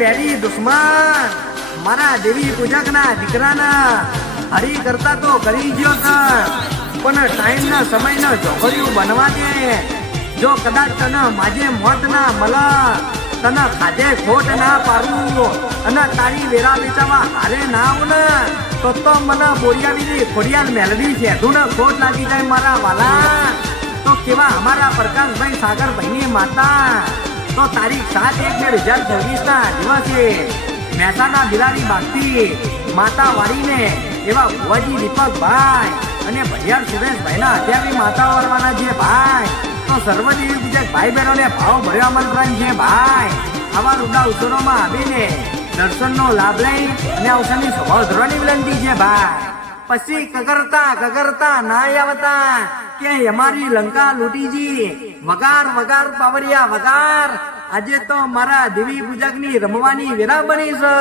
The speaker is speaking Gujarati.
વેરી દુશ્મન મારા દેવી પૂજક ના દીકરાના હરી કરતા તો કરી ગયો પણ ટાઈમ ના સમય ના જોખર્યું બનવા દે. જો કદાચ તને માજે મોત ના મળ, તને ખાધે ખોટ ના પાડું અને તારી વેરા વેચાવા હારે ના આવું ને તો મને બોરિયાવી ખોડિયાર મેલડી શેઠું ને ખોટ લાગી જાય મારા વાલા. તો કેવા અમારા પ્રકાશભાઈ સાગરભાઈ ની માતા તો તારીખ 7/1/2026 ના દિવસે મહેસાણા બિલાડી બાગથી માતા વાળીને એવા ભુવાજી દીપકભાઈ અને ભૈયાર સુરેશભાઈ ના અત્યારની માતા વાળવાના છે ભાઈ. તો સર્વદેવી પૂજક ભાઈ બહેનોને ભાવ ભર્યો આમંત્રણ છે ભાઈ. આવા રૂડા ઉત્સવોમાં આવીને દર્શનનો લાભ લઈ અને અવસરની સ્વભાવ ધોરણની વિનંતી છે ભાઈ. પછી કગરતા ના આવતા કે અમારી લંકા લૂટીજી વગાર વગાર પાવરિયા વગાર. આજે તો મારા દેવી પૂજક ની રમવાની વેરા બની છે.